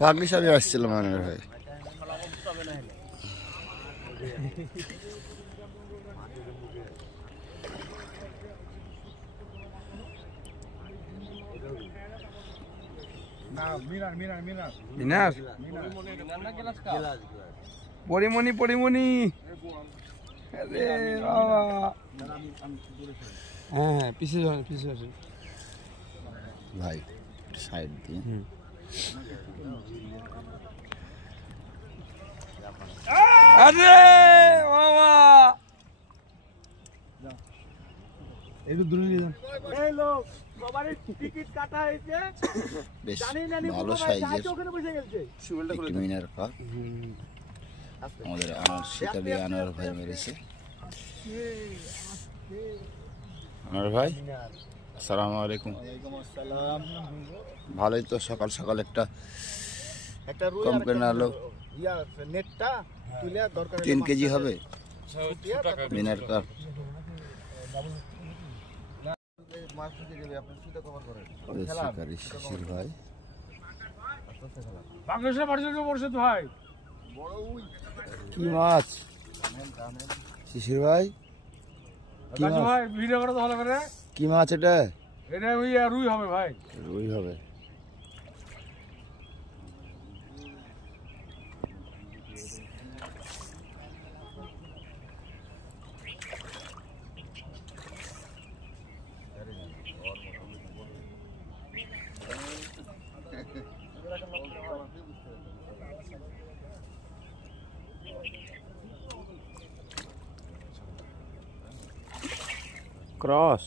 ভাগ্যিস আমি আসছিলাম আনোয়ার ভাই। পরিমণি পরিমণি হ্যাঁ পিছিয়ে যান পিছিয়ে আসেন ভাই সাইড দিয়ে আরে বাবা একটু দূরে নিয়ে যান। এই লোক সবারই টিকিট কাটা হয়েছে, বেশ ভালো সাইজের একটি মিনার কাপ আমাদের শিকারি আনোয়ার ভাই মেরেছে। আনোয়ার ভাই আসসালামু আলাইকুম। ভালোই তো, সকাল সকাল একটা কম করে আলো 3 কেজি হবে মিনার কাপ। শিকারি শিশির ভাই কি মাছ? শিশির ভাই কি মাছ এটা? রুই হবে ভাই, রুই হবে। ক্রস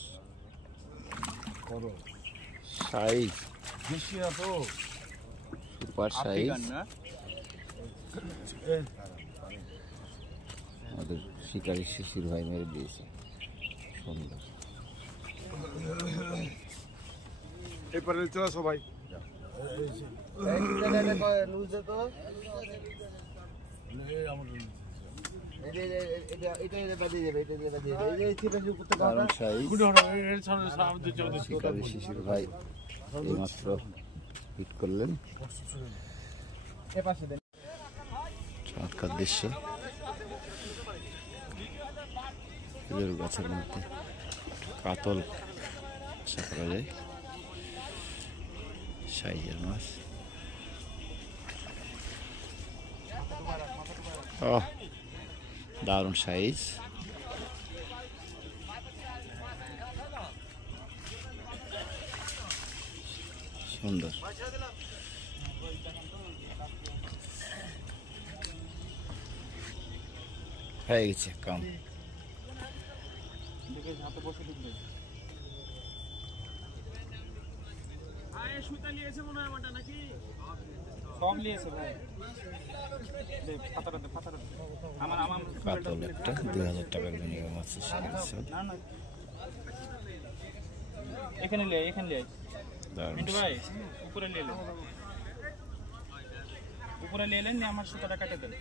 সাইজ সুপার সাইজ আমাদের শিকারি শিশির ভাই মেরে দিয়েছে। সুন্দর। এরপরে চলো সবাই শিকারি শিশির ভাই এইমাত্র হিট করলেন। চমৎকার দৃশ্য, খেজুর গাছের মধ্যে কাতল আশা করা যায় সাইজের মাছ। দারুণ সাইজ। সুন্দর। হয়ে গেছে কাম। কাতল একটা 2000 টাকার বিনিয়োগ মাছ। এখানে ভাই উপরে নিয়ে এলেন, আমার সুতাটা কাটে দেন।